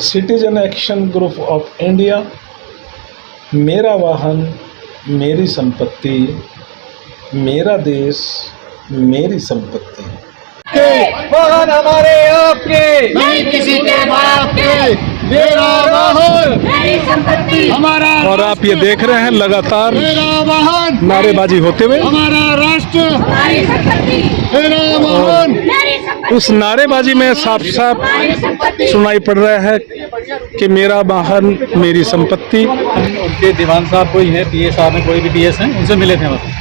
Citizen action group of India, मेरा वाहन मेरी संपत्ति, मेरा देश मेरी संपत्ति। वाहन हमारे आपके, नहीं किसी के बाप के, मेरा वाहन मेरी संपत्ति, हमारा। और आप ये देख रहे हैं लगातार मेरा वाहन नारेबाजी होते हुए, हमारा राष्ट्र हमारी संपत्ति, मेरा वाहन मेरी संपत्ति, उस नारेबाजी में साफ साफ हमारी संपत्ति। सुनाई पड़ रहा है कि मेरा वाहन मेरी संपत्ति। उनके दीवान साहब कोई है, पीए साहब में कोई भी पीएस हैं, उनसे मिले थे वहाँ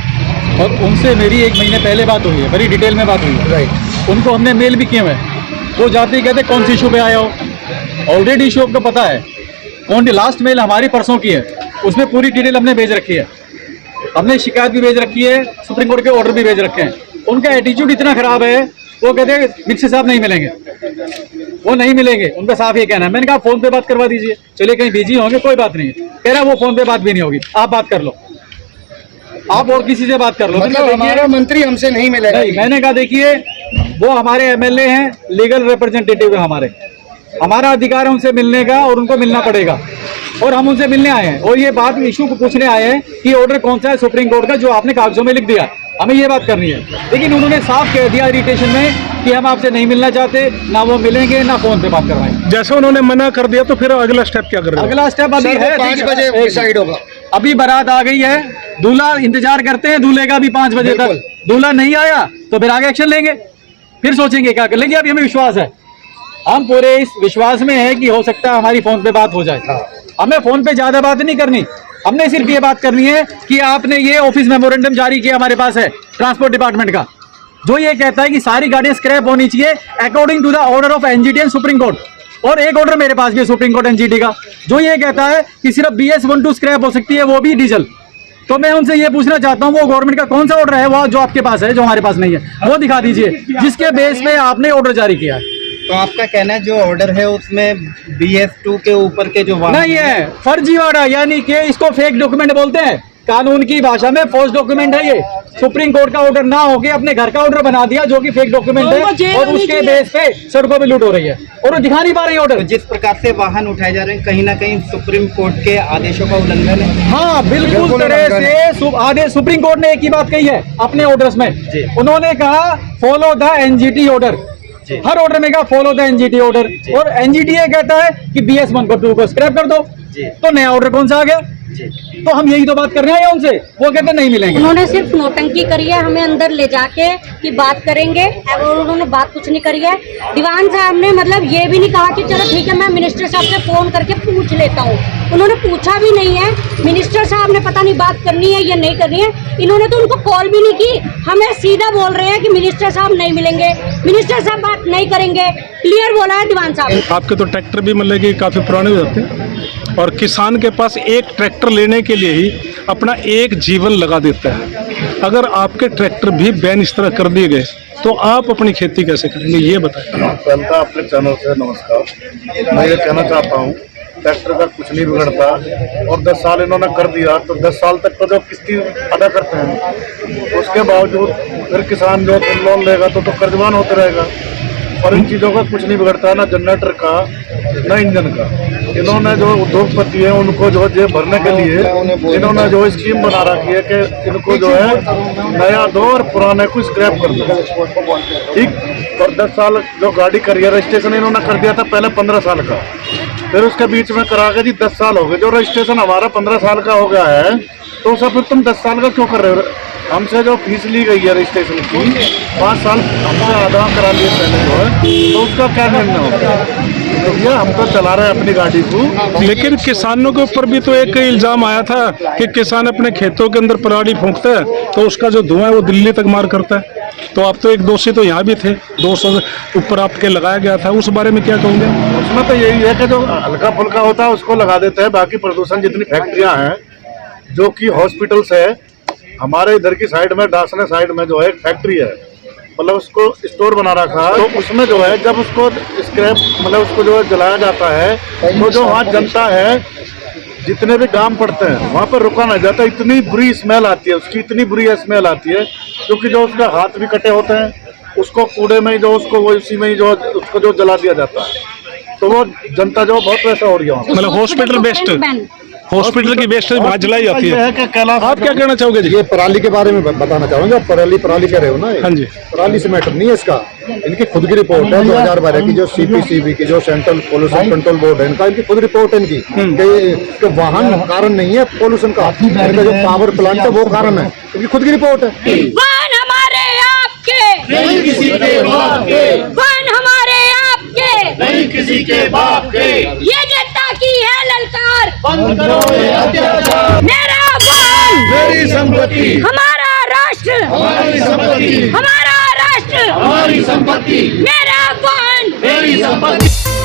और उनसे मेरी 1 महीने पहले बात हुई है, बड़ी डिटेल में बात हुई है। राइट। उनको हमने मेल भी किए हुए हैं। वो जाते ही कहते कौन सी इशू पे आया हो, ऑलरेडी इशू आपको पता है। कौन लास्ट मेल हमारी परसों की है, उसमें पूरी डिटेल हमने भेज रखी है। हमने शिकायत भी भेज रखी है, सुप्रीम कोर्ट के ऑर्डर भी भेज रखे हैं। उनका एटीट्यूड इतना खराब है, वो कहते हैं मिनिस्टर साहब नहीं मिलेंगे, वो नहीं मिलेंगे। उनका साफ ये कहना है। मैंने कहा फोन पे बात करवा दीजिए, चलिए कहीं बिजी होंगे, कोई बात नहीं है। कह रहा वो फोन पे बात भी नहीं होगी, आप बात कर लो, आप और किसी से बात कर लो। मतलब हमारा मंत्री हमसे नहीं मिलेगा। नहीं, मैंने कहा देखिए वो हमारे एमएलए हैं, लीगल रिप्रेजेंटेटिव है हमारे, हमारा अधिकार है उनसे मिलने का और उनको मिलना पड़ेगा और हम उनसे मिलने आए हैं। और ये बात इशू को पूछने आए हैं कि ऑर्डर कौन सा है सुप्रीम कोर्ट का जो आपने कागजों में लिख दिया, हमें ये बात करनी है। लेकिन उन्होंने साफ कह दिया इरिटेशन में कि हम आपसे नहीं मिलना चाहते, ना वो मिलेंगे ना फोन पे बात करवाएंगे। जैसे उन्होंने मना कर दिया तो फिर अगला स्टेप क्या कर रहे हैं? अगला स्टेप अभी है 5 बजे डिसाइड होगा। अभी बारात आ गई है, दूल्हा इंतजार करते हैं दूल्हे का भी 5 बजे तक। दूल्हा नहीं आया तो फिर आगे एक्शन लेंगे, फिर सोचेंगे क्या कर लेंगे। अभी हमें विश्वास है, हम पूरे इस विश्वास में है कि हो सकता है हमारी फोन पे बात हो जाए। हमें फोन पे ज्यादा बात नहीं करनी, हमने सिर्फ ये बात करनी है कि आपने ये ऑफिस मेमोरेंडम जारी किया हमारे पास है ट्रांसपोर्ट डिपार्टमेंट का, जो ये कहता है कि सारी गाड़ियां स्क्रैप होनी चाहिए according to the order of NGT and supreme court. और एक ऑर्डर मेरे पास भी है सुप्रीम कोर्ट एनजीटी का, जो ये कहता है कि सिर्फ BS-12 स्क्रैप हो सकती है, वो भी डीजल। तो मैं उनसे ये पूछना चाहता हूँ वो गवर्नमेंट का कौन सा ऑर्डर है वो जो आपके पास है, जो हमारे पास नहीं है, वो दिखा दीजिए जिसके बेस पे आपने ऑर्डर जारी किया है। तो आपका कहना है जो ऑर्डर है उसमें BS-2 के ऊपर के जो नहीं है, फर्जीवाड़ा, यानी कि इसको फेक डॉक्यूमेंट बोलते हैं कानून की भाषा में, फॉल्स डॉक्यूमेंट है ये। सुप्रीम कोर्ट का ऑर्डर ना होके अपने घर का ऑर्डर बना दिया जो कि फेक डॉक्यूमेंट है, और उसके बेस पे सड़कों पे लूट हो रही है और वो दिखा नहीं पा रही ऑर्डर। तो जिस प्रकार से वाहन उठाए जा रहे हैं कहीं ना कहीं सुप्रीम कोर्ट के आदेशों का उल्लंघन है। हाँ बिल्कुल तरह से आदेश सुप्रीम कोर्ट ने एक ही बात कही है अपने ऑर्डर्स में, उन्होंने कहा follow the NGT order. Her order में कहा फॉलो द एनजीटी ऑर्डर, और एनजीटी कहता है कि BS-1 को स्क्रैप कर दो। तो नया ऑर्डर कौन सा आ गया? तो हम यही तो बात कर रहे हैं उनसे, वो कहते नहीं मिलेंगे। उन्होंने सिर्फ नौटंकी करी है, हमें अंदर ले जाके कि बात करेंगे, और उन्होंने बात कुछ नहीं करी है। दीवान साहब ने मतलब ये भी नहीं कहा कि चलो ठीक है मैं मिनिस्टर साहब से फोन करके पूछ लेता हूँ, उन्होंने पूछा भी नहीं है। मिनिस्टर साहब ने पता नहीं बात करनी है या नहीं करनी है, इन्होंने तो उनको कॉल भी नहीं की, हमें सीधा बोल रहे हैं कि मिनिस्टर साहब नहीं मिलेंगे, मिनिस्टर साहब बात नहीं करेंगे, क्लियर बोला है दीवान साहब। आपके तो ट्रैक्टर भी मतलब कि काफ़ी पुराने हो जाते हैं, और किसान के पास एक ट्रैक्टर लेने के लिए ही अपना एक जीवन लगा देता है। अगर आपके ट्रैक्टर भी बैन इस तरह कर दिए गए तो आप अपनी खेती कैसे करेंगे, ये बताएं। जनता अपने चैनल से नमस्कार। मैं ये कहना चाहता हूँ ट्रैक्टर का कुछ नहीं बिगड़ता, और 10 साल इन्होंने कर दिया तो 10 साल तक तो जो किस्ती अदा करते हैं उसके बावजूद फिर किसान जो लोन लेगा तो कर्जबान होते रहेगा। और इन चीज़ों का कुछ नहीं बिगड़ता, ना जनरेटर का ना इंजन का। इन्होंने जो उद्योगपति है उनको जो जेब भरने के लिए इन्होंने जो स्कीम बना रखी है कि इनको जो है नया दो और पुराने को स्क्रैप कर दो, ठीक। और 10 साल जो गाड़ी का रजिस्ट्रेशन इन्होंने कर दिया था पहले 15 साल का, फिर उसके बीच में करा के जी 10 साल हो गए। जो रजिस्ट्रेशन हमारा 15 साल का हो गया है तो उसे फिर तुम 10 साल का क्यों कर रहे हो? हमसे जो फीस ली गई है रजिस्ट्रेशन की 5 साल हमसे आधा करा लिए पहले जो है, तो उसका क्या निर्णय होगा? तो भैया हम तो चला रहे हैं अपनी गाड़ी को। लेकिन किसानों के ऊपर भी तो एक इल्जाम आया था कि किसान अपने खेतों के अंदर पराली फूंकता है तो उसका जो धुआं है वो दिल्ली तक मार करता है। तो आप तो एक दोषी तो यहाँ भी थे, 200 ऊपर आपके लगाया गया था, उस बारे में क्या कहोगे? उसमें तो यही है कि जो हल्का फुल्का होता है उसको लगा देते हैं, बाकी प्रदूषण जितनी फैक्ट्रियाँ हैं जो कि हॉस्पिटल्स है, हमारे इधर की साइड में डासने साइड में जो है एक फैक्ट्री है, मतलब उसको स्टोर बना रखा है, तो उसमें जो है जब उसको स्क्रैप मतलब उसको जो है जलाया जाता है तो जो वहाँ जनता है जितने भी गांव पड़ते हैं वहाँ पर रुका नहीं जाता। इतनी बुरी स्मेल आती है उसकी, इतनी बुरी स्मेल आती है क्योंकि जो उसके हाथ भी कटे होते हैं उसको कूड़े में ही जो उसको वो उसी में ही जो उसको जो जला दिया जाता है। तो वो जनता जो बहुत पैसा हो रही है वहाँ पे। मतलब हॉस्पिटल बेस्ट, बैन। हॉस्पिटल की बेस्ट वहाँ जलाई जाती ये है। है कि कैलाश आप क्या कहना चाहोगे जी? ये पराली के बारे में बताना चाहूंगा। पराली कह रहे हो ना, हाँ जी। पराली से मैटर नहीं है इसका। इनकी खुद की रिपोर्ट है 2012 की, जो CPCB की, जो सेंट्रल पोल्यूशन कंट्रोल बोर्ड है, इनका इनकी खुद रिपोर्ट है इनकी कि वाहन कारण नहीं है पोल्यूशन का, इनका जो पावर प्लांट है वो कारण है, इनकी खुद की रिपोर्ट है। वाहन हमारे आपके नहीं किसी के बाप के, वाहन हमारे आपके नहीं किसी के बाप के, ये जनता की है ललकार। बंद करो ये अत्याचार। मेरा वाहन मेरी संपत्ति, हमारा राष्ट्र, हमारी संपत्ति, हमारा राष्ट्र, हमारी संपत्ति, मेरा वाहन मेरी संपत्ति।